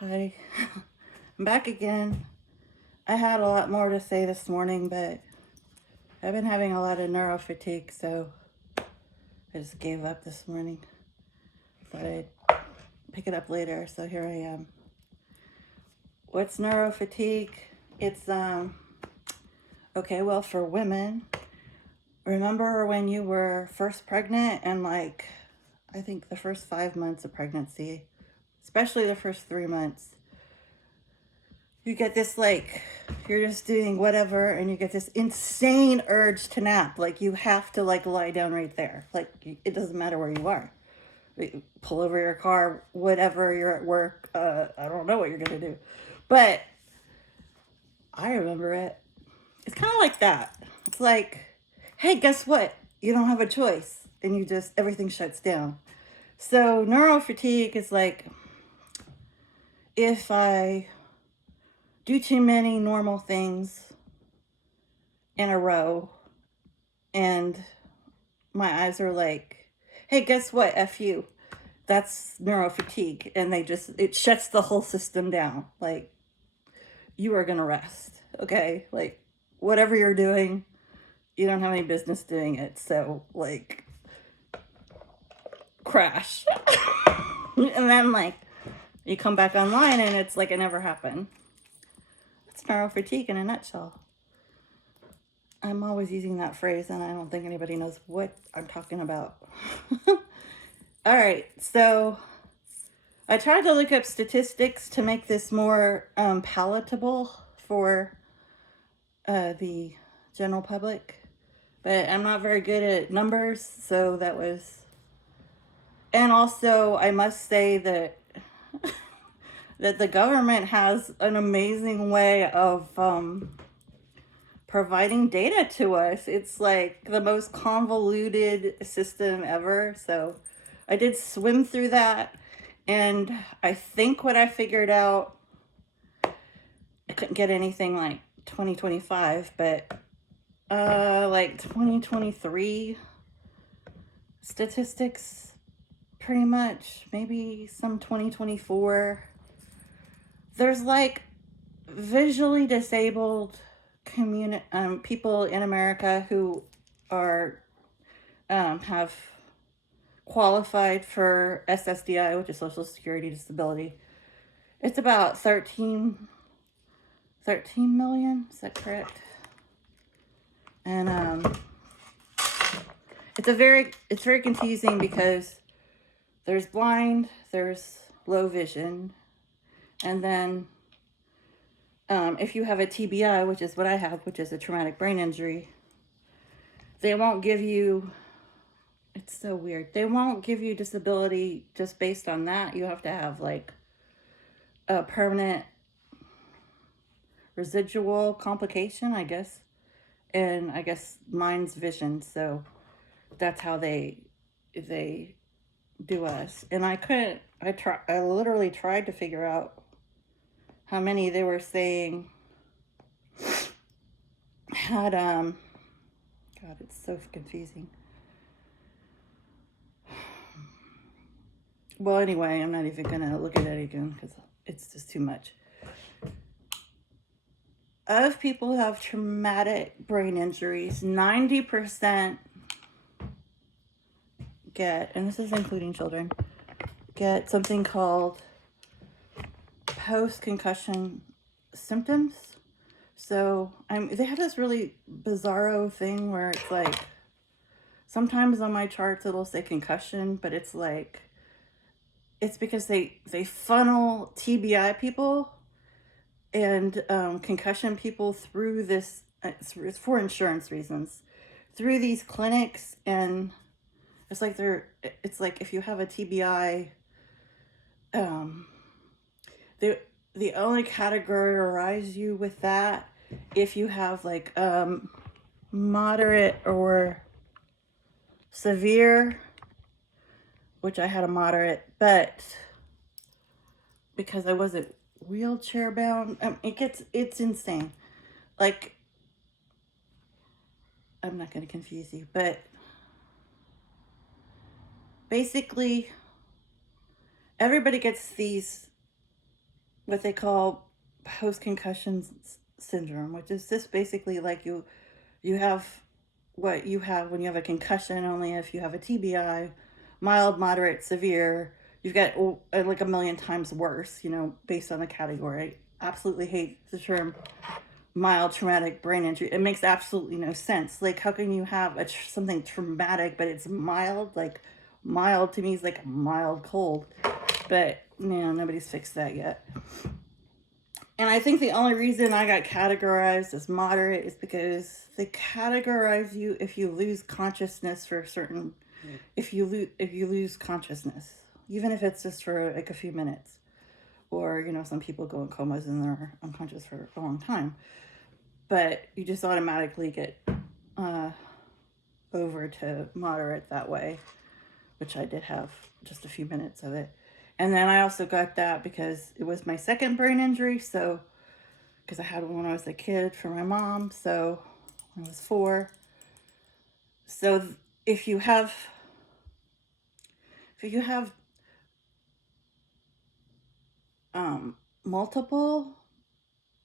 Hi, I'm back again. I had a lot more to say this morning, but I've been having a lot of neuro fatigue, so I just gave up this morning. Thought I'd pick it up later, so here I am. What's neuro fatigue? It's okay, well, for women, remember when you were first pregnant and I think the first 5 months of pregnancy, especially the first 3 months, you get this you're just doing whatever and you get this insane urge to nap. Like you have to lie down right there. It doesn't matter where you are. Pull over your car, whatever, you're at work. I don't know what you're gonna do, but I remember it. It's kind of like that. It's like, hey, guess what? You don't have a choice, and everything shuts down. So neuro fatigue is like if I do too many normal things in a row and my eyes are like, hey, guess what? F you. That's neuro fatigue. And it shuts the whole system down. Like, you are going to rest. Okay. Like, whatever you're doing, you don't have any business doing it. So, crash. And then, you come back online and it's like it never happened. That's neuro fatigue in a nutshell. I'm always using that phrase, and I don't think anybody knows what I'm talking about. All right, so I tried to look up statistics to make this more palatable for the general public, but I'm not very good at numbers, so that was. And also, I must say that that the government has an amazing way of providing data to us. It's like the most convoluted system ever. So I did swim through that, and I think what I figured out, I couldn't get anything like 2025, but 2023 statistics, pretty much, maybe some 2024. There's visually disabled people in America who are have qualified for SSDI, which is Social Security Disability. It's about 13 million. Is that correct? And it's very confusing because there's blind, there's low vision, and then if you have a TBI, which is what I have, which is a traumatic brain injury, they won't give you. It's so weird. They won't give you disability just based on that. You have to have a permanent residual complication, I guess. And I guess mine's vision. So that's how they do us. And I literally tried to figure out how many they were saying had God, it's so confusing. Well, anyway, I'm not even gonna look at it again because it's just too much. Of people who have traumatic brain injuries, 90% get, and this is including children, get something called post-concussion symptoms. So they have this really bizarro thing where it's like, sometimes on my charts it'll say concussion, but it's because they funnel TBI people and concussion people through this. It's for insurance reasons, through these clinics, and it's like if you have a TBI, they only categorize you with that if you have moderate or severe, which I had a moderate, but because I wasn't wheelchair bound, it's insane. I'm not going to confuse you, but basically everybody gets these what they call post-concussion syndrome, which is just basically like you have what you have when you have a concussion, only if you have a TBI, mild, moderate, severe. You've got like a million times worse, based on the category. I absolutely hate the term mild traumatic brain injury. It makes absolutely no sense. Like, how can you have something traumatic, but it's mild? Like, mild to me is like a mild cold. But, nobody's fixed that yet. And I think the only reason I got categorized as moderate is because they categorize you if you lose consciousness for a certain, if you lose consciousness, even if it's just for like a few minutes, or some people go in comas and they're unconscious for a long time, but you just automatically get over to moderate that way, which I did have just a few minutes of it. And then I also got that because it was my second brain injury. So, because I had one when I was a kid for my mom. So, when I was 4. So, if you have multiple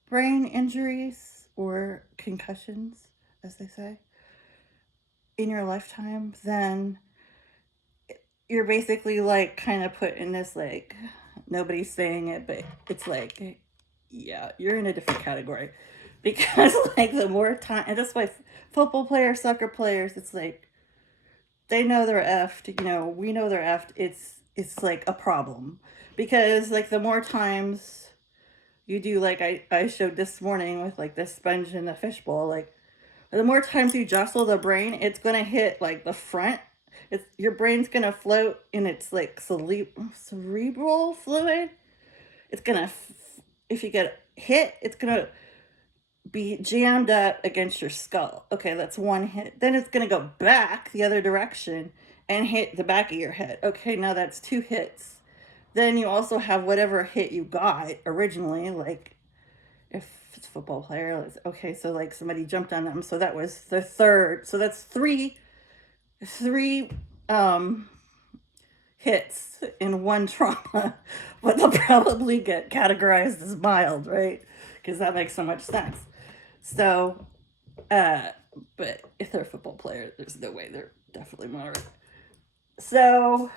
brain injuries or concussions, as they say, in your lifetime, then you're basically like kind of put in this, like, nobody's saying it, but it's like, yeah, you're in a different category. Because like the more time, and that's why football players, soccer players, it's like they know they're effed, we know they're effed. It's like a problem. Because like the more times you do, like I showed this morning with like the sponge in the fishbowl, like the more times you jostle the brain, it's gonna hit like the front. Your brain's gonna float in its like cerebral fluid. It's gonna, if you get hit, it's gonna be jammed up against your skull. Okay, that's one hit. Then it's gonna go back the other direction and hit the back of your head. Okay, now that's 2 hits. Then you also have whatever hit you got originally, like if it's a football player, okay, so like somebody jumped on them, so that was the third. So that's three hits in one trauma, but they'll probably get categorized as mild, right? Because that makes so much sense. So, but if they're a football player, there's no way, they're definitely moderate. So,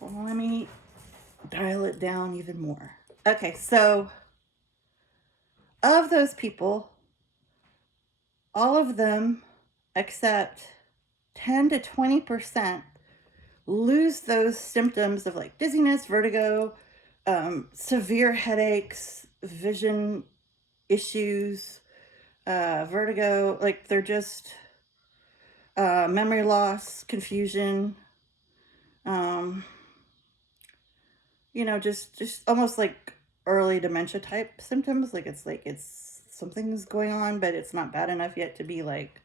let me dial it down even more. Okay, so of those people, all of them except 10 to 20% lose those symptoms of like dizziness, vertigo, severe headaches, vision issues, vertigo, like they're just memory loss, confusion, just almost like early dementia type symptoms. Like it's something's going on, but it's not bad enough yet to be like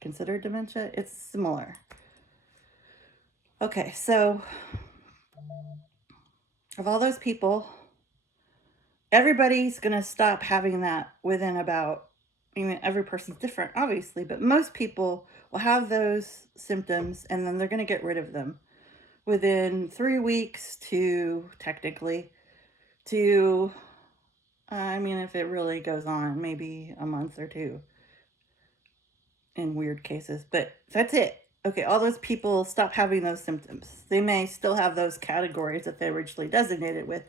considered dementia. It's similar. Okay, so of all those people, everybody's gonna stop having that within about, every person's different, obviously, but most people will have those symptoms and then they're gonna get rid of them within 3 weeks to technically to, if it really goes on, maybe a month or 2 in weird cases, but that's it. Okay, all those people stop having those symptoms. They may still have those categories that they originally designated with,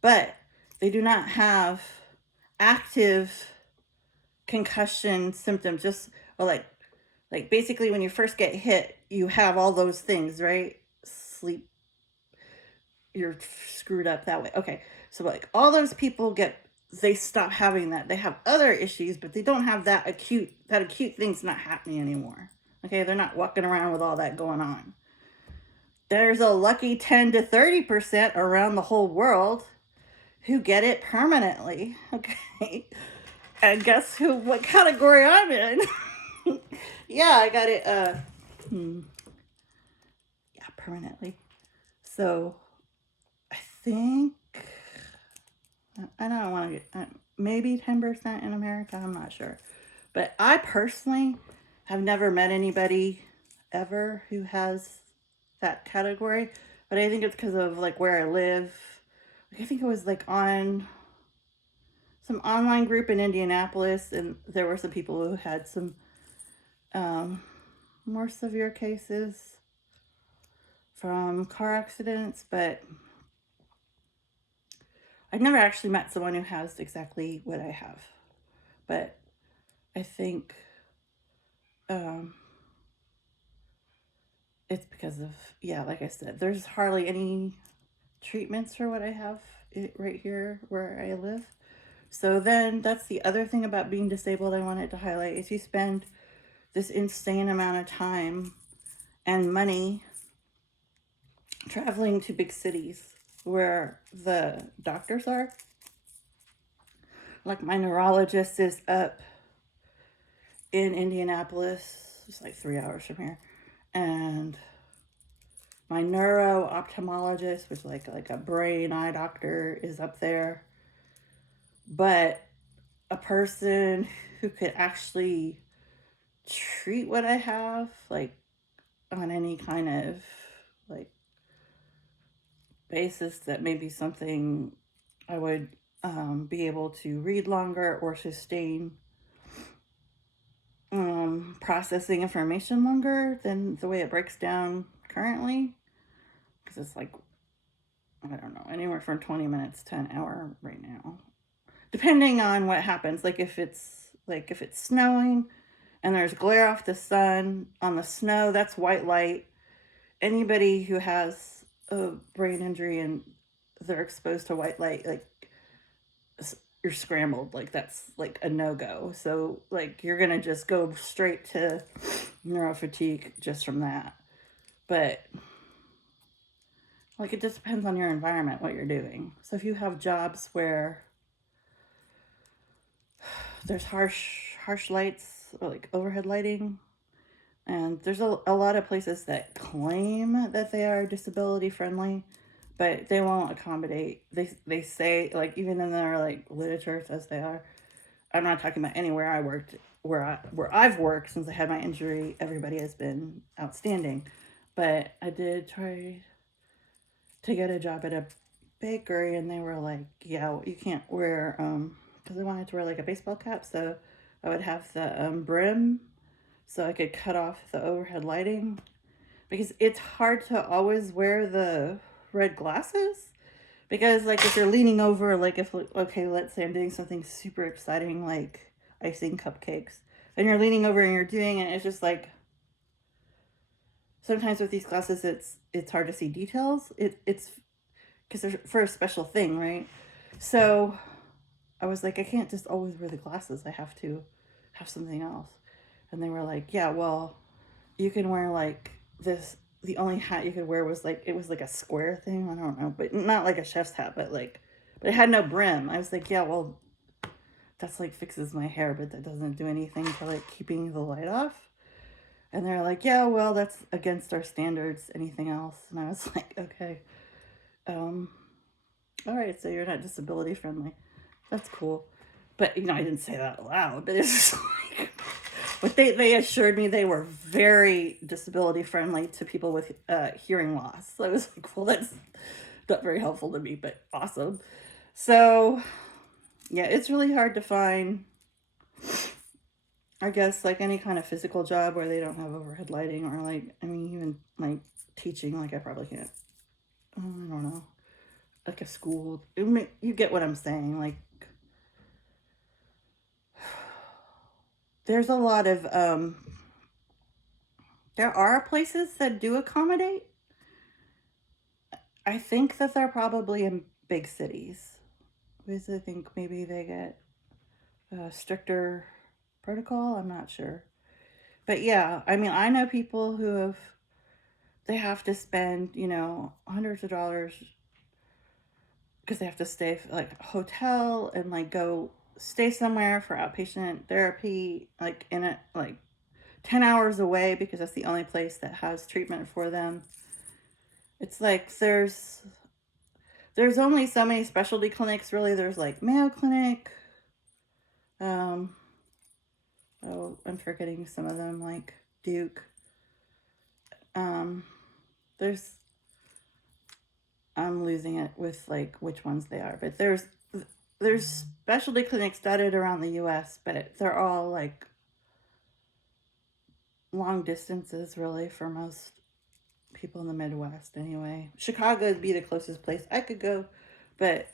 but they do not have active concussion symptoms. Just, or like basically when you first get hit, you have all those things, right? Sleep, you're screwed up that way. Okay, so like all those people they stop having that. They have other issues, but they don't have that acute thing's not happening anymore. Okay, they're not walking around with all that going on. There's a lucky 10 to 30% around the whole world who get it permanently. Okay, and guess what category I'm in? Yeah, I got it permanently. So I think, I don't want to get, maybe 10% in America, I'm not sure. But I personally have never met anybody ever who has that category. But I think it's because of like where I live, I think it was like on some online group in Indianapolis, and there were some people who had some um, more severe cases from car accidents, but I've never actually met someone who has exactly what I have. But I think um, it's because of, yeah, like I said, there's hardly any treatments for what I have right here where I live. So then that's the other thing about being disabled I wanted to highlight is you spend this insane amount of time and money traveling to big cities where the doctors are. Like my neurologist is up in Indianapolis, it's like 3 hours from here. And my neuro ophthalmologist, which is like a brain eye doctor, is up there. But a person who could actually treat what I have, like on any kind of like basis that maybe something I would be able to read longer or sustain processing information longer than the way it breaks down currently. Because it's like, I don't know, anywhere from 20 minutes to an hour right now. Depending on what happens. Like if it's snowing and there's glare off the sun on the snow, that's white light. Anybody who has a brain injury and they're exposed to white light, like you're scrambled, like that's like a no-go. So like you're gonna just go straight to neurofatigue just from that. But like it just depends on your environment, what you're doing. So if you have jobs where there's harsh lights or like overhead lighting, and there's a lot of places that claim that they are disability friendly, but they won't accommodate. They say, like, even in their like literature it says they are. I'm not talking about anywhere I worked, where I've worked since I had my injury. Everybody has been outstanding, but I did try to get a job at a bakery, and they were like, "Yeah, well, you can't wear because I wanted to wear like a baseball cap, so I would have the brim, so I could cut off the overhead lighting, because it's hard to always wear the red glasses." Because, like, if you're leaning over, like, if, okay, let's say I'm doing something super exciting, like icing cupcakes, and you're leaning over and you're doing it, it's just like, sometimes with these glasses, it's hard to see details. It's because they're for a special thing, right? So I was like, I can't just always wear the glasses. I have to have something else. And they were like, yeah, well, you can wear like this. The only hat you could wear was like, it was like a square thing. I don't know, but not like a chef's hat, but like, but it had no brim. I was like, yeah, well, that's like fixes my hair, but that doesn't do anything for like keeping the light off. And they're like, yeah, well, that's against our standards. Anything else? And I was like, okay, um, all right, so you're not disability friendly. That's cool. But I didn't say that aloud. But it's just like, but they assured me they were very disability friendly to people with hearing loss. So I was like, well, that's not very helpful to me, but awesome. So yeah, it's really hard to find, I guess, like any kind of physical job where they don't have overhead lighting, or like, I mean, even like teaching, like I probably can't. I don't know, like a school. You get what I'm saying? Like, there's a lot of there are places that do accommodate. I think that they're probably in big cities, because I think maybe they get a stricter protocol. I'm not sure. But yeah, I mean, I know people who they have to spend, hundreds of dollars because they have to stay like hotel and like go stay somewhere for outpatient therapy, like in it, like 10 hours away, because that's the only place that has treatment for them. It's like there's only so many specialty clinics, really. There's like Mayo Clinic. Um, oh, I'm forgetting some of them, like Duke. Um, there's I'm losing it with like which ones they are. But there's specialty clinics dotted around the U.S., but they're all like long distances, really, for most people in the Midwest. Anyway, Chicago would be the closest place I could go, but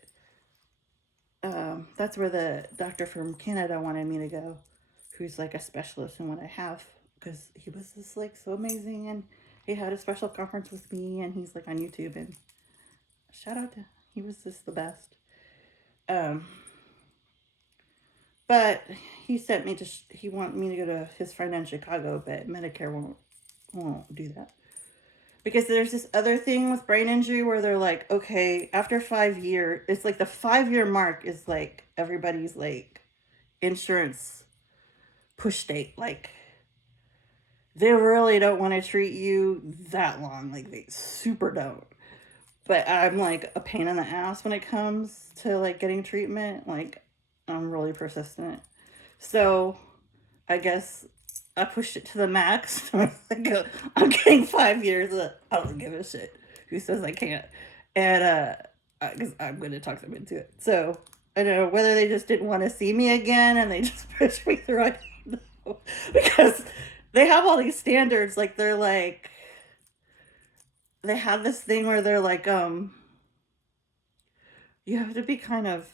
that's where the doctor from Canada wanted me to go, who's like a specialist in what I have, because he was just like so amazing, and he had a special conference with me, and he's like on YouTube, and shout out to he was just the best. Um, but he sent me to he wanted me to go to his friend in Chicago, but Medicare won't do that. Because there's this other thing with brain injury where they're like, okay, after 5 years, it's like the 5 year mark is like everybody's like insurance push date. Like they really don't want to treat you that long. Like they super don't. But I'm like a pain in the ass when it comes to like getting treatment. Like I'm really persistent. So I guess I pushed it to the max. I'm getting 5 years. I don't give a shit who says I can't. And because I'm going to talk them into it. So I don't know whether they just didn't want to see me again and they just pushed me through. I don't know. Because they have all these standards. Like they're like, they have this thing where they're like, you have to be kind of,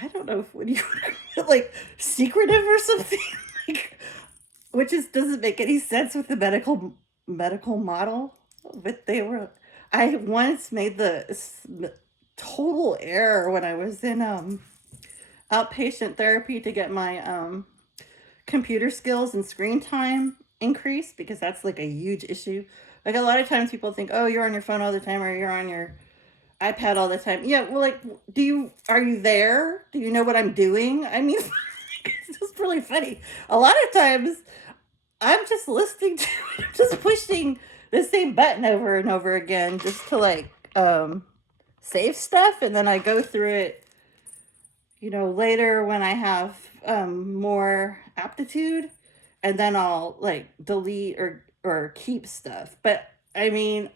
I don't know, what do you like secretive or something? Like, which is doesn't make any sense with the medical model. But they were, I once made the total error when I was in outpatient therapy to get my computer skills and screen time increased, because that's like a huge issue. Like a lot of times people think, oh, you're on your phone all the time or you're on your iPad all the time. Yeah, well, like, are you there? Do you know what I'm doing? I mean, it's just really funny. A lot of times I'm just listening to it. I'm just pushing the same button over and over again just to like save stuff, and then I go through it, later when I have more aptitude, and then I'll like delete or keep stuff. But I mean,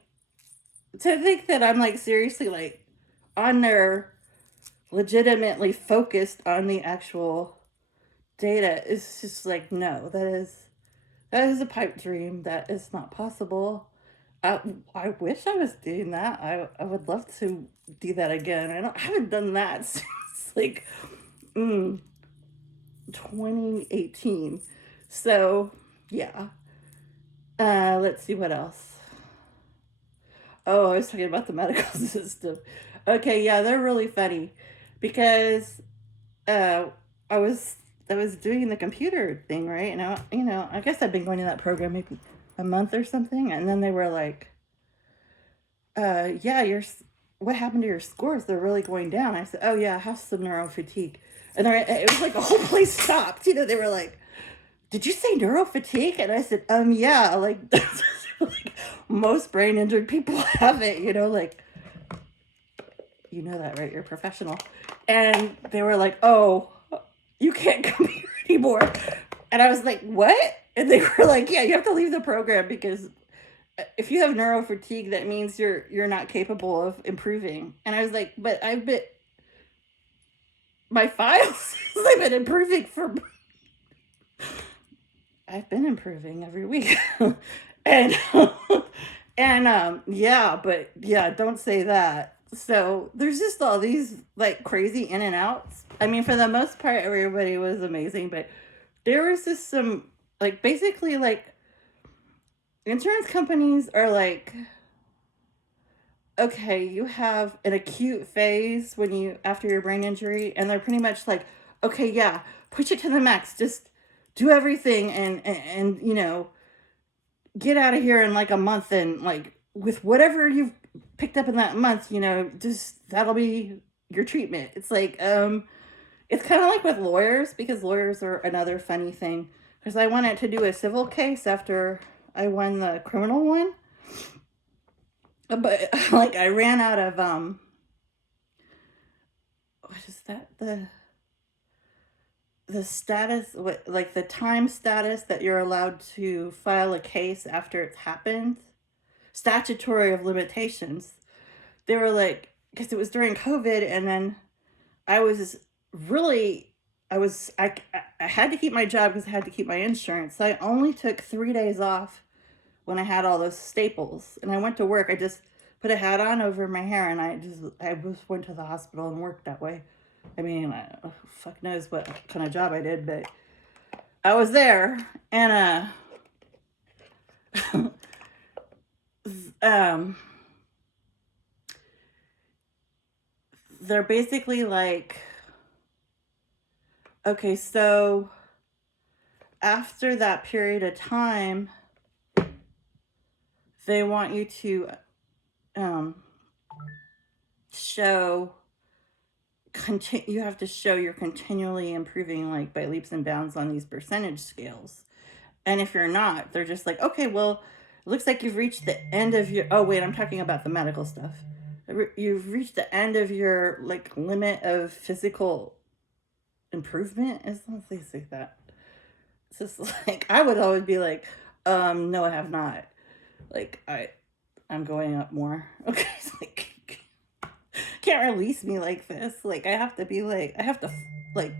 to think that I'm like seriously like on there legitimately focused on the actual data is just like, no, that is a pipe dream. That is not possible. I wish I was doing that. I would love to do that again. I haven't done that since like 2018. So yeah. Let's see what else. Oh, I was talking about the medical system. Okay, yeah, they're really funny because uh, I was doing the computer thing, right? And I guess I've been going to that program maybe a month or something, and then they were like, yeah, what happened to your scores? They're really going down. I said, oh yeah, I have some neuro fatigue, and it was like the whole place stopped. They were like, did you say neuro fatigue? And I said, yeah, like, like most brain injured people have it, like, you know that, right? You're a professional. And they were like, oh, you can't come here anymore. And I was like, what? And they were like, yeah, you have to leave the program because if you have neuro fatigue, that means you're not capable of improving. And I was like, but my files, I've been improving I've been improving every week. and yeah, but yeah, don't say that. So there's just all these like crazy in and outs. I mean, for the most part, everybody was amazing, but there was just some like basically like insurance companies are like, okay, you have an acute phase after your brain injury, and they're pretty much like, okay, yeah, push it to the max, just do everything and get out of here in like a month, and like with whatever you've picked up in that month, just that'll be your treatment. It's like it's kind of like with lawyers, because lawyers are another funny thing, because I wanted to do a civil case after I won the criminal one, but like I ran out of what is that, the status, what, like the time status that you're allowed to file a case after it's happened, statutory of limitations. they were like, because it was during COVID, and then I was really, I had to keep my job because I had to keep my insurance. So I only took 3 days off when I had all those staples, and I went to work. I just put a hat on over my hair, and I just went to the hospital and worked that way. I mean, fuck knows what kind of job I did, but I was there, and um, they're basically like, okay, so after that period of time, they want you to um, show you have to show you're continually improving, like by leaps and bounds on these percentage scales. And if you're not, they're just like, okay, well, it looks like you've reached the end of your, oh wait, I'm talking about the medical stuff. You've reached the end of your like limit of physical improvement. As long as they say that. It's just like, I would always be like, no, I have not. Like, I'm going up more. Okay, it's like, can't release me like this. Like, I have to be like, I have to like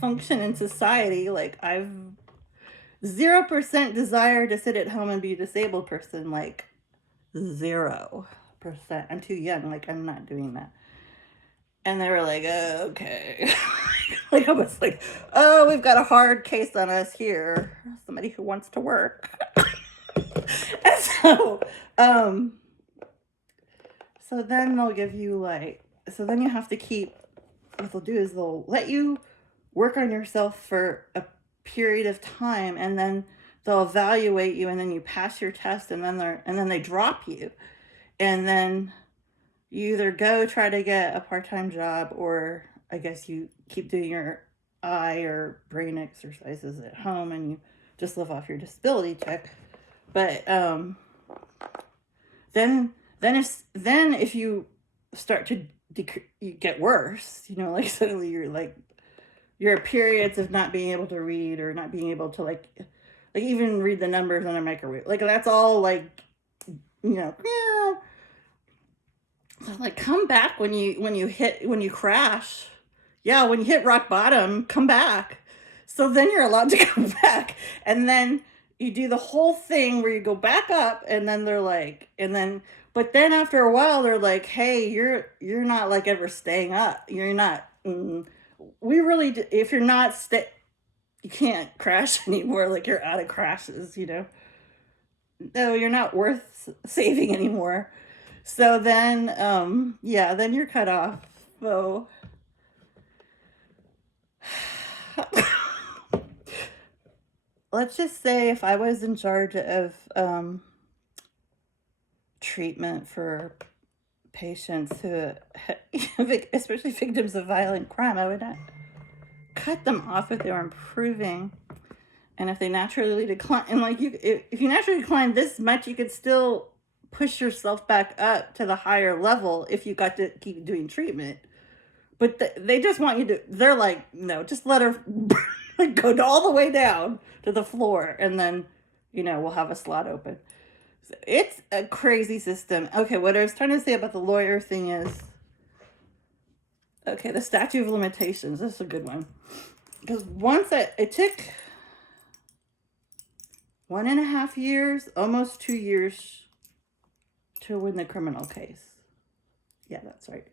function in society. Like, I've 0% desire to sit at home and be a disabled person. Like, 0%. I'm too young. Like, I'm not doing that. And they were like, oh, okay. Like, I was like, oh, we've got a hard case on us here. Somebody who wants to work. And so then they'll give you like, so then you have to keep, what they'll do is they'll let you work on yourself for a period of time, and then they'll evaluate you, and then you pass your test, and then they drop you. And then you either go try to get a part-time job, or I guess you keep doing your eye or brain exercises at home and you just live off your disability check. But then if you start to you get worse, you know, like suddenly your periods of not being able to read or not being able to like even read the numbers on a microwave, like that's all like, you know, yeah. So like, come back when you crash. Yeah, when you hit rock bottom, come back. So then you're allowed to come back, and then you do the whole thing where you go back up, and then they're like, but then after a while they're like, hey, you're not like ever staying up. You're not. We really, if you're not you can't crash anymore. Like, you're out of crashes, you know. No, you're not worth saving anymore. So then, yeah, then you're cut off. So let's just say if I was in charge of treatment for patients who, especially victims of violent crime, I would not cut them off if they were improving. And if they naturally decline, and like if you naturally decline this much, you could still push yourself back up to the higher level if you got to keep doing treatment. But they just want you to, they're like, no, just let her go all the way down to the floor, and then, you know, we'll have a slot open. So it's a crazy system. Okay, what I was trying to say about the lawyer thing is, okay, the statute of limitations, this is a good one. Because it took 1.5 years, almost 2 years to win the criminal case. Yeah, that's right.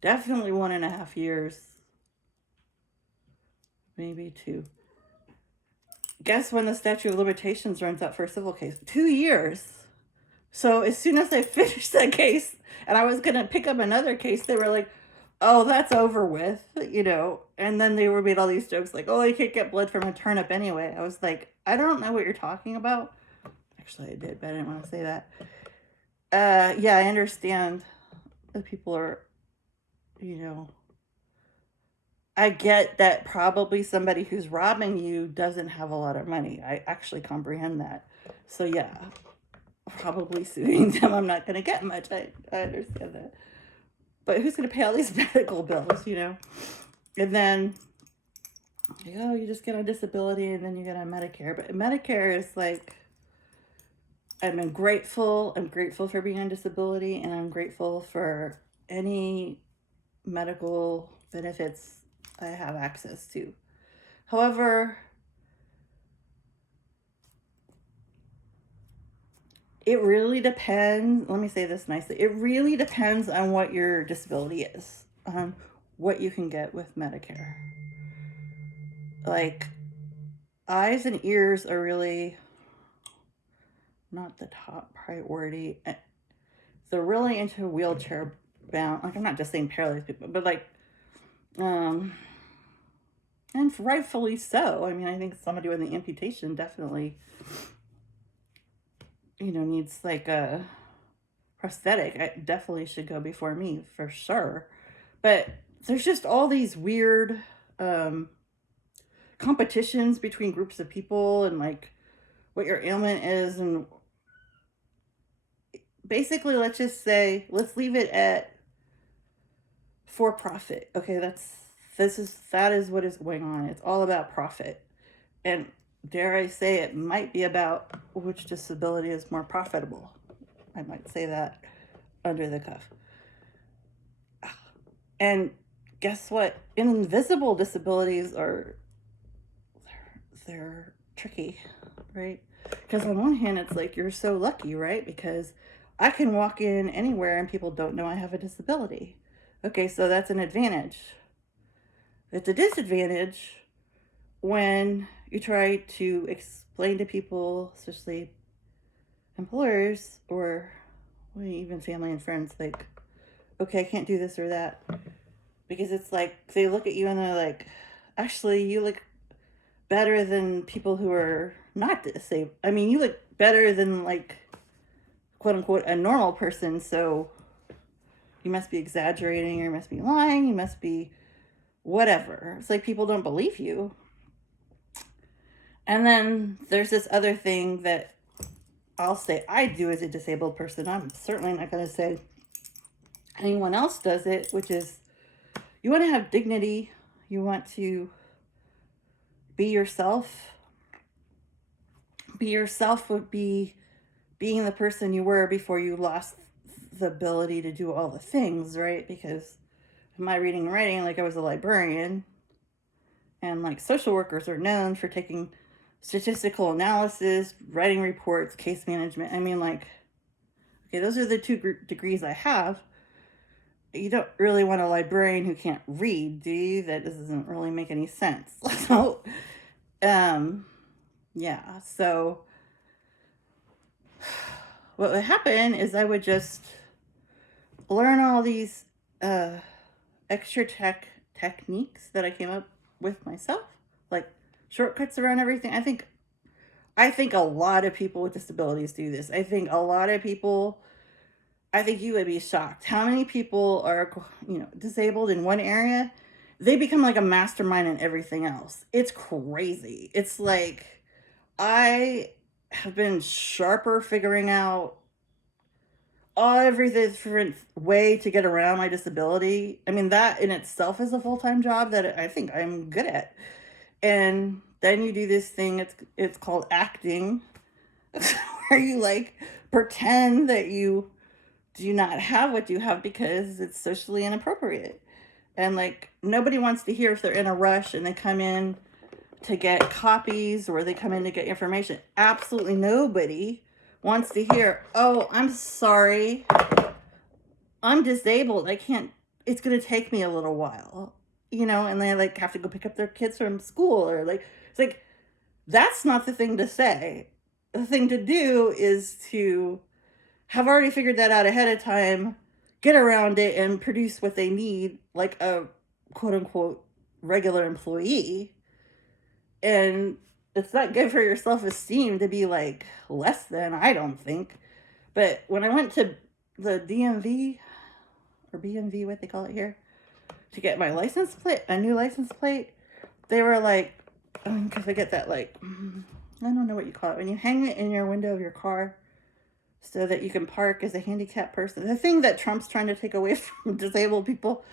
Definitely 1.5 years. Maybe 2. Guess when the statute of limitations runs out for a civil case? 2 years. So as soon as I finished that case and I was going to pick up another case, they were like, oh, that's over with, you know. And then they were made all these jokes like, oh, you can't get blood from a turnip anyway. I was like, I don't know what you're talking about. Actually, I did, but I didn't want to say that. Yeah, I understand that people are, you know, I get that probably somebody who's robbing you doesn't have a lot of money. I actually comprehend that. So yeah, probably suing them, I'm not going to get much. I understand that. But who's going to pay all these medical bills, you know? And then, oh, you just get on disability and then you get on Medicare. But Medicare is like, I'm grateful. I'm grateful for being on disability, and I'm grateful for any medical benefits I have access to. However, it really depends. Let me say this nicely. It really depends on what your disability is, on what you can get with Medicare. Like, eyes and ears are really not the top priority. They're really into wheelchair bound. Like, I'm not just saying paralyzed people, but like, um, and rightfully so. I mean, I think somebody with an amputation definitely, needs like a prosthetic. It definitely should go before me for sure. But there's just all these weird um, competitions between groups of people and like what your ailment is. And basically, let's leave it at for profit. Okay, that is what is going on. It's all about profit. And dare I say, it might be about which disability is more profitable. I might say that under the cuff. And guess what? Invisible disabilities are they're tricky, right? Because on one hand, it's like you're so lucky, right? Because I can walk in anywhere and people don't know I have a disability. Okay, so that's an advantage. It's a disadvantage when you try to explain to people, especially employers or even family and friends, like, okay, I can't do this or that. Because it's like they look at you and they're like, actually, you look better than people who are not disabled. I mean, you look better than, like, quote unquote, a normal person. So you must be exaggerating, or you must be lying, you must be whatever. It's like people don't believe you. And then there's this other thing that I'll say I do as a disabled person. I'm certainly not going to say anyone else does it, which is you want to have dignity. You want to be yourself. Be yourself would be being the person you were before you lost the ability to do all the things, right? Because my reading and writing, like I was a librarian, and like social workers are known for taking statistical analysis, writing reports, case management. I mean, like, okay, those are the two degrees I have. You don't really want a librarian who can't read, do you? That doesn't really make any sense. So, yeah. So, what would happen is I would just learn all these extra techniques that I came up with myself, like shortcuts around everything. I think a lot of people with disabilities do this. I think a lot of people. I think you would be shocked how many people are, disabled in one area. They become like a mastermind in everything else. It's crazy. It's like I have been sharper figuring out every different way to get around my disability. I mean, that in itself is a full-time job that I think I'm good at. And then you do this thing, it's called acting, where you like pretend that you do not have what you have because it's socially inappropriate. And like nobody wants to hear if they're in a rush and they come in to get copies or they come in to get information. Absolutely nobody wants to hear, oh, I'm sorry, I'm disabled, I can't, it's going to take me a little while, and they like have to go pick up their kids from school, or like, it's like, that's not the thing to say. The thing to do is to have already figured that out ahead of time, get around it, and produce what they need, like a quote unquote regular employee. And it's not good for your self esteem to be like less than, I don't think. But when I went to the DMV or BMV, what they call it here, to get my license plate, a new license plate, they were like, because I get that, like, I don't know what you call it, when you hang it in your window of your car so that you can park as a handicapped person. The thing that Trump's trying to take away from disabled people,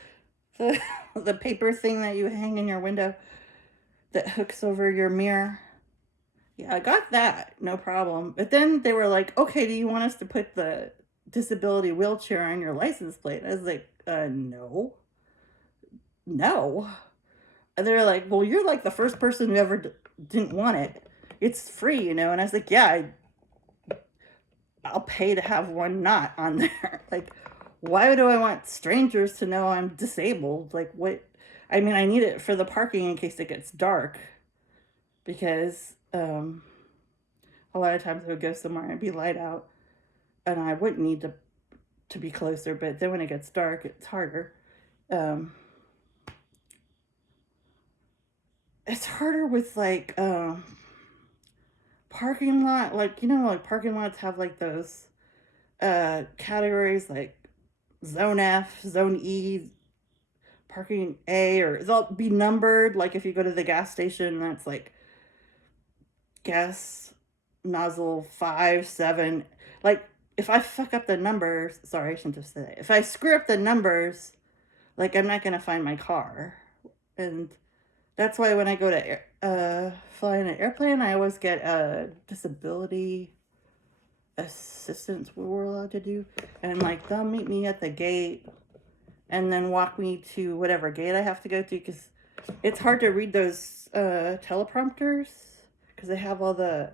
the paper thing that you hang in your window that hooks over your mirror. Yeah, I got that, no problem. But then they were like, okay, do you want us to put the disability wheelchair on your license plate? I was like, no, no. And they're like, well, you're like the first person who ever didn't want it. It's free, you know? And I was like, yeah, I'll pay to have one not on there. Like, why do I want strangers to know I'm disabled? Like, what? I mean, I need it for the parking in case it gets dark because a lot of times I would go somewhere and be light out and I wouldn't need to be closer, but then when it gets dark, it's harder. Um, it's harder with like parking lot, like, you know, like parking lots have like those categories like zone F, zone E, parking A, or they'll be numbered. Like if you go to the gas station, that's like gas nozzle 5, 7. Like if I fuck up the numbers, sorry, I shouldn't have said that. If I screw up the numbers, like I'm not gonna find my car, and that's why when I go to fly in an airplane, I always get a disability assistance we're allowed to do, and like they'll meet me at the gate and then walk me to whatever gate I have to go to because it's hard to read those teleprompters because they have all the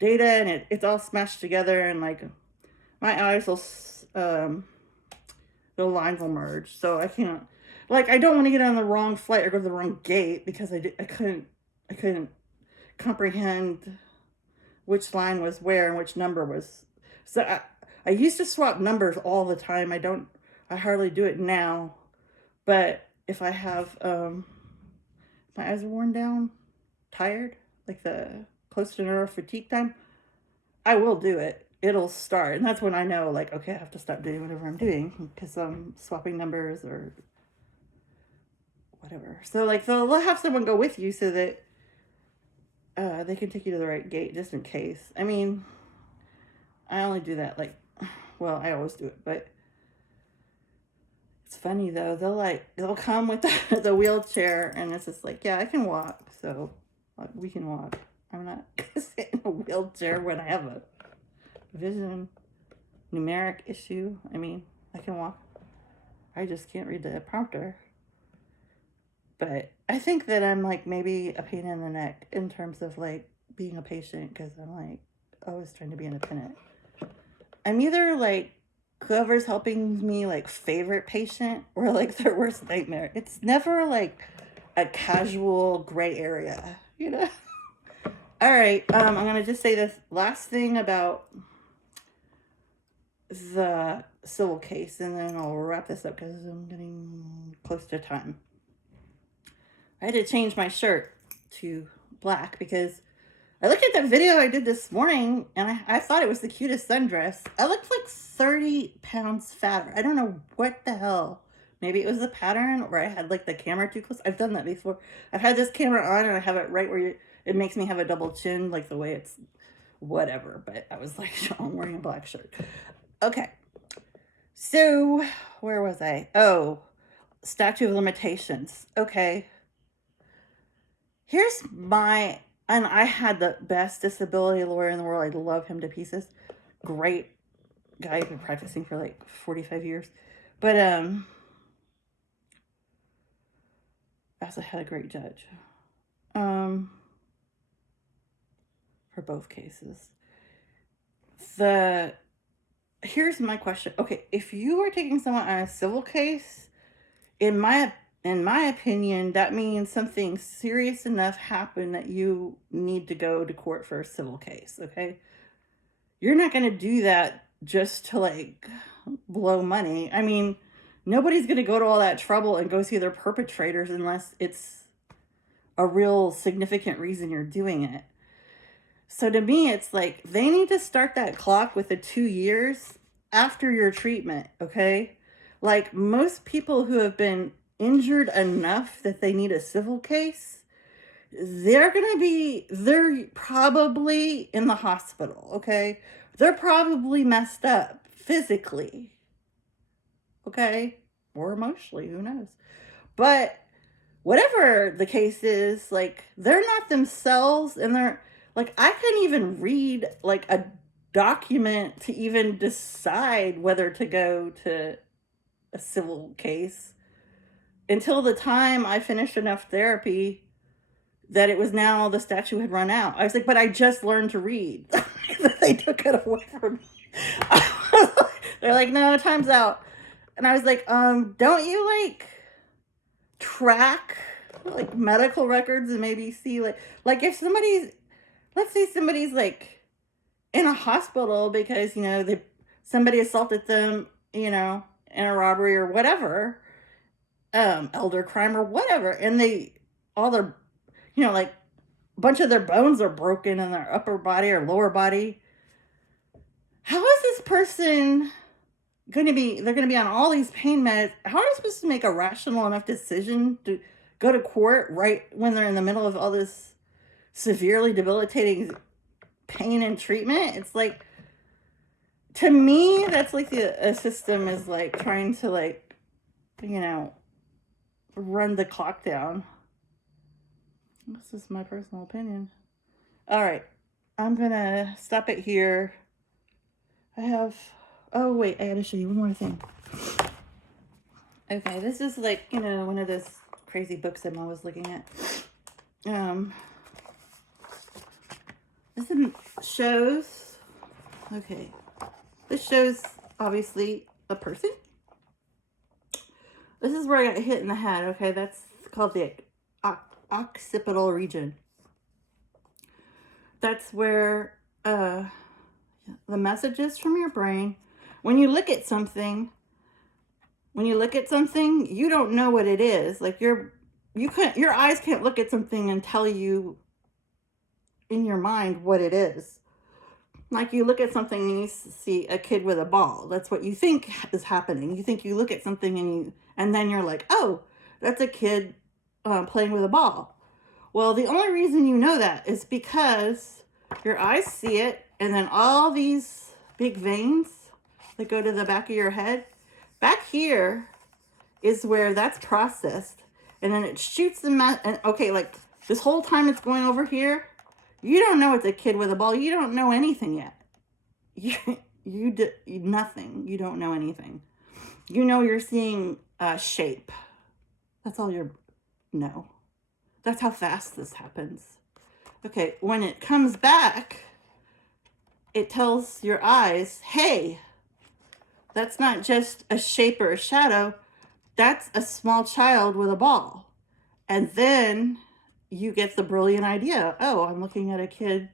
data and it's all smashed together and like my eyes will the lines will merge, so I can't, like, I don't want to get on the wrong flight or go to the wrong gate because I couldn't comprehend which line was where and which number was. So I used to swap numbers all the time. I hardly do it now, but if I have my eyes are worn down, tired, like the close to neuro fatigue time, I will do it. It'll start, and that's when I know, like, okay, I have to stop doing whatever I'm doing because I'm swapping numbers or whatever. So like they'll have someone go with you so that they can take you to the right gate just in case. I mean, I only do that like, well, I always do it, but it's funny though. They'll come with the wheelchair, and it's just like, yeah, I can walk, so we can walk. I'm not gonna sit in a wheelchair when I have a vision numeric issue. I mean, I can walk. I just can't read the prompter. But I think that I'm like maybe a pain in the neck in terms of like being a patient because I'm like always trying to be independent. I'm either like whoever's helping me like favorite patient or like their worst nightmare. It's never like a casual gray area, you know? All right, I'm gonna just say this last thing about the civil case and then I'll wrap this up because I'm getting close to time. I had to change my shirt to black because I looked at that video I did this morning and I thought it was the cutest sundress. I looked like 30 pounds fatter. I don't know what the hell. Maybe it was the pattern or I had like the camera too close. I've done that before. I've had this camera on and I have it right where it makes me have a double chin, like the way it's whatever. But I was like, I'm wearing a black shirt. Okay. So where was I? Oh, statute of limitations. Okay. Here's and I had the best disability lawyer in the world. I love him to pieces. Great guy. Been practicing for like 45 years. But I also had a great judge. For both cases. Here's my question. Okay, if you are taking someone on a civil case, in my opinion, that means something serious enough happened that you need to go to court for a civil case, okay? You're not going to do that just to like blow money. I mean, nobody's going to go to all that trouble and go see their perpetrators unless it's a real significant reason you're doing it. So to me, it's like they need to start that clock with the 2 years after your treatment, okay? Like most people who have been injured enough that they need a civil case, they're probably in the hospital, okay? They're probably messed up physically, okay? Or emotionally, who knows? But whatever the case is, like, they're not themselves, and they're, Like, I couldn't even read like a document to even decide whether to go to a civil case until the time I finished enough therapy that it was now the statute had run out. I was like, but I just learned to read. They took it away from me. They're like, no, time's out. And I was like, don't you like track like medical records and maybe see like if somebody's, let's say somebody's like in a hospital because, you know, somebody assaulted them, you know, in a robbery or whatever, elder crime or whatever, and all their, you know, like a bunch of their bones are broken in their upper body or lower body. How is this person they're going to be on all these pain meds? How are they supposed to make a rational enough decision to go to court right when they're in the middle of all this severely debilitating pain and treatment? It's like, to me, that's like a system is like trying to, like, you know, run the clock down. This is my personal opinion. All right, I'm gonna stop it here. Oh wait, I gotta show you one more thing. Okay, this is like, you know, one of those crazy books I'm always looking at. This shows, okay, this shows obviously a person. This is where I got hit in the head. Okay, that's called the occipital region. That's where the messages from your brain, when you look at something, you don't know what it is. Like your eyes can't look at something and tell you in your mind what it is. Like you look at something and you see a kid with a ball. That's what you think is happening. You think you look at something and then you're like, oh, that's a kid playing with a ball. Well, the only reason you know that is because your eyes see it, and then all these big veins that go to the back of your head, back here is where that's processed, and then it shoots the and okay, like this whole time it's going over here, you don't know it's a kid with a ball. You don't know anything yet. You do nothing. You don't know anything. You know you're seeing a shape. That's all you know. That's how fast this happens. Okay, when it comes back, it tells your eyes, hey, that's not just a shape or a shadow. That's a small child with a ball. And then you get the brilliant idea. Oh, I'm looking at a kid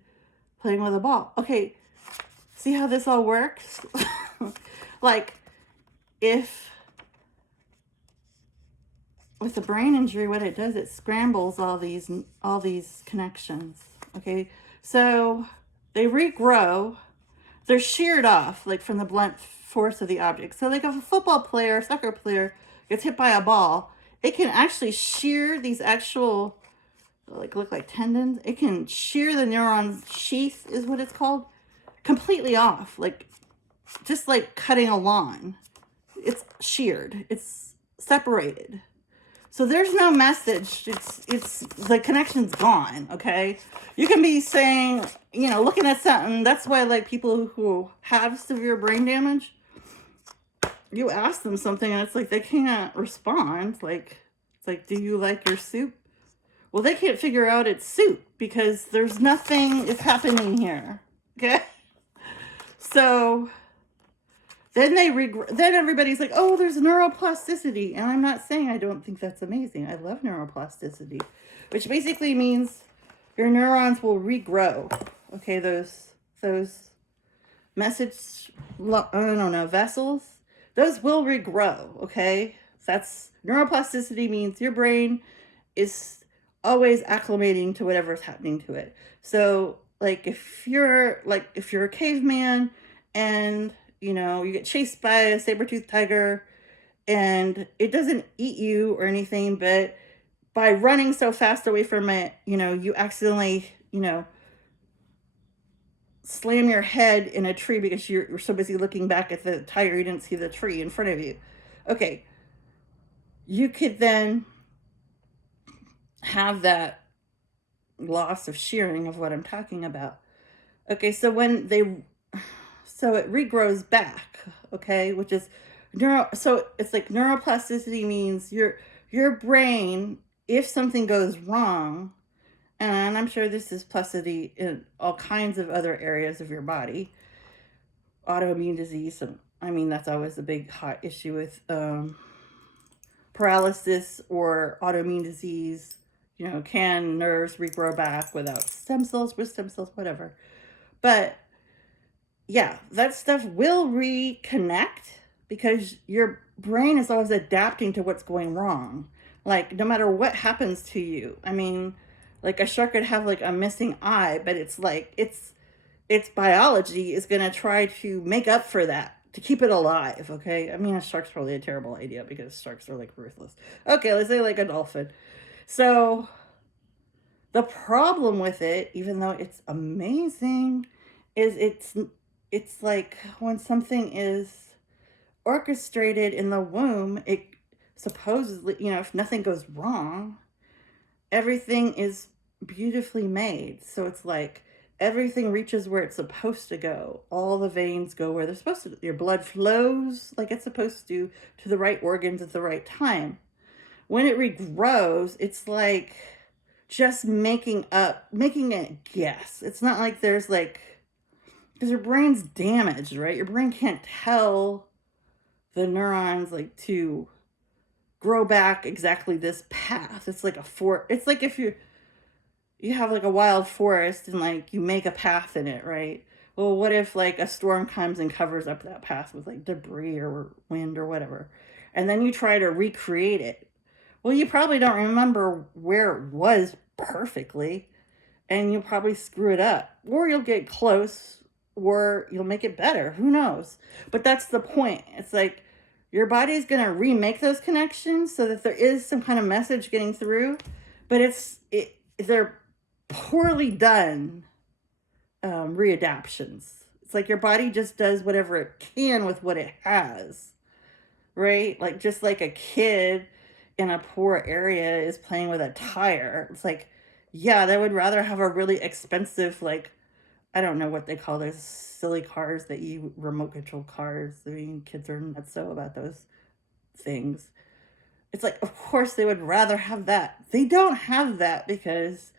playing with a ball. Okay, see how this all works? Like, if with a brain injury, what it does, it scrambles all these connections. Okay, so they regrow. They're sheared off, like from the blunt force of the object. So like if a football player, soccer player gets hit by a ball, it can actually shear these actual, like, look like tendons. It can shear the neuron sheath, is what it's called, completely off, like just like cutting a lawn. It's sheared. It's separated. So there's no message. It's the connection's gone. Okay, you can be saying, you know, looking at something. That's why, like, people who have severe brain damage, you ask them something and it's like they can't respond. Like, it's like, do you like your soup? Well, they can't figure out it's soup because there's nothing is happening here. Okay, so then then everybody's like, oh, there's neuroplasticity. And I'm not saying I don't think that's amazing. I love neuroplasticity, which basically means your neurons will regrow. Okay, those message, I don't know, vessels, those will regrow. Okay, that's neuroplasticity, means your brain is always acclimating to whatever's happening to it. So like if you're a caveman and, you know, you get chased by a saber-toothed tiger and it doesn't eat you or anything, but by running so fast away from it, you know, you accidentally, you know, slam your head in a tree because you're so busy looking back at the tiger you didn't see the tree in front of you. Okay, you could then have that loss of shearing of what I'm talking about. Okay, so so it regrows back, okay, which is so it's like neuroplasticity means your brain, if something goes wrong, and I'm sure this is plasticity in all kinds of other areas of your body, autoimmune disease, and I mean that's always a big hot issue with paralysis or autoimmune disease. Can nerves regrow back without stem cells, with stem cells, whatever. But yeah, that stuff will reconnect because your brain is always adapting to what's going wrong. Like, no matter what happens to you. I mean, like a shark could have like a missing eye, but it's like its biology is going to try to make up for that to keep it alive, okay? I mean, a shark's probably a terrible idea because sharks are like ruthless. Okay, let's say like a dolphin. So the problem with it, even though it's amazing, is it's like when something is orchestrated in the womb, it supposedly, if nothing goes wrong, everything is beautifully made. So it's like everything reaches where it's supposed to go. All the veins go where they're supposed to. Your blood flows like it's supposed to the right organs at the right time. When it regrows, it's like just making it guess. It's not like there's like, because your brain's damaged, right? Your brain can't tell the neurons like to grow back exactly this path. It's like it's like if you have like a wild forest and like you make a path in it, right? Well, what if like a storm comes and covers up that path with like debris or wind or whatever, and then you try to recreate it? Well, you probably don't remember where it was perfectly, and you'll probably screw it up, or you'll get close, or you'll make it better. Who knows? But that's the point. It's like your body's going to remake those connections so that there is some kind of message getting through, but they're poorly done readaptions. It's like your body just does whatever it can with what it has, right? Like just like a kid in a poor area is playing with a tire. It's like, yeah, they would rather have a really expensive, like, I don't know what they call those silly cars that you remote control cars. I mean, kids are nuts so about those things. It's like, of course they would rather have that. They don't have that because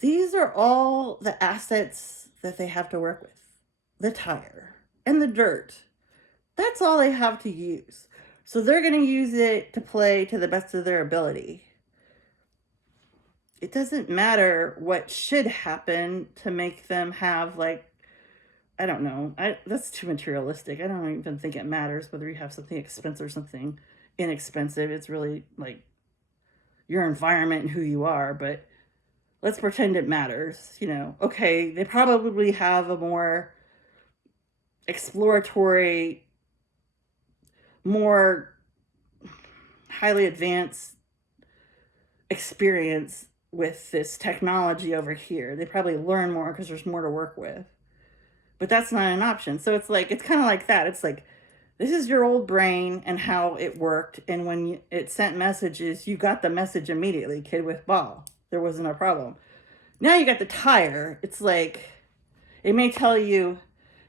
these are all the assets that they have to work with. The tire and the dirt. That's all they have to use. So they're going to use it to play to the best of their ability. It doesn't matter what should happen to make them have, like, I don't know. That's too materialistic. I don't even think it matters whether you have something expensive or something inexpensive. It's really like your environment and who you are, but let's pretend it matters. Okay, they probably have a more exploratory, more highly advanced experience with this technology over here. They probably learn more because there's more to work with. But that's not an option. So it's kind of like that. It's like, this is your old brain and how it worked. And when it sent messages, you got the message immediately. Kid with ball. There wasn't a problem. Now you got the tire. It's like, it may tell you,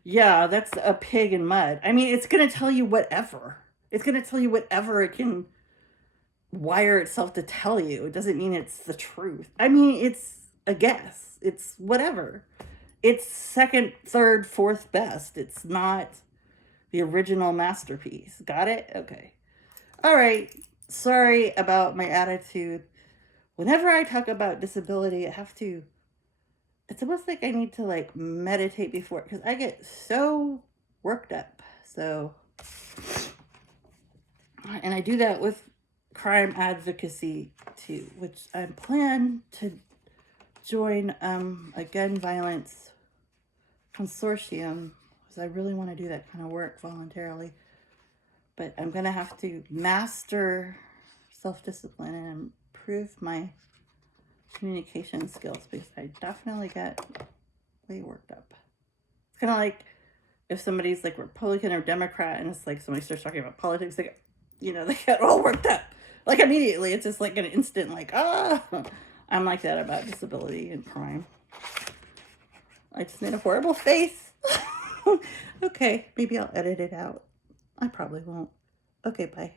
yeah, that's a pig in mud. I mean, it's going to tell you whatever. It's going to tell you whatever it can wire itself to tell you. It doesn't mean it's the truth. I mean, it's a guess. It's whatever. It's second, third, fourth best. It's not the original masterpiece. Got it? Okay. All right. Sorry about my attitude. Whenever I talk about disability, it's almost like I need to like meditate before, because I get so worked up. So, and I do that with crime advocacy too, which I plan to join a gun violence consortium because I really want to do that kind of work voluntarily. But I'm going to have to master self-discipline and improve my communication skills because I definitely get way worked up. It's kind of like if somebody's like Republican or Democrat and it's like somebody starts talking about politics, they get all worked up. Like immediately, it's just like an instant like, I'm like that about disability and crime. I just made a horrible face. Okay, maybe I'll edit it out. I probably won't. Okay, bye.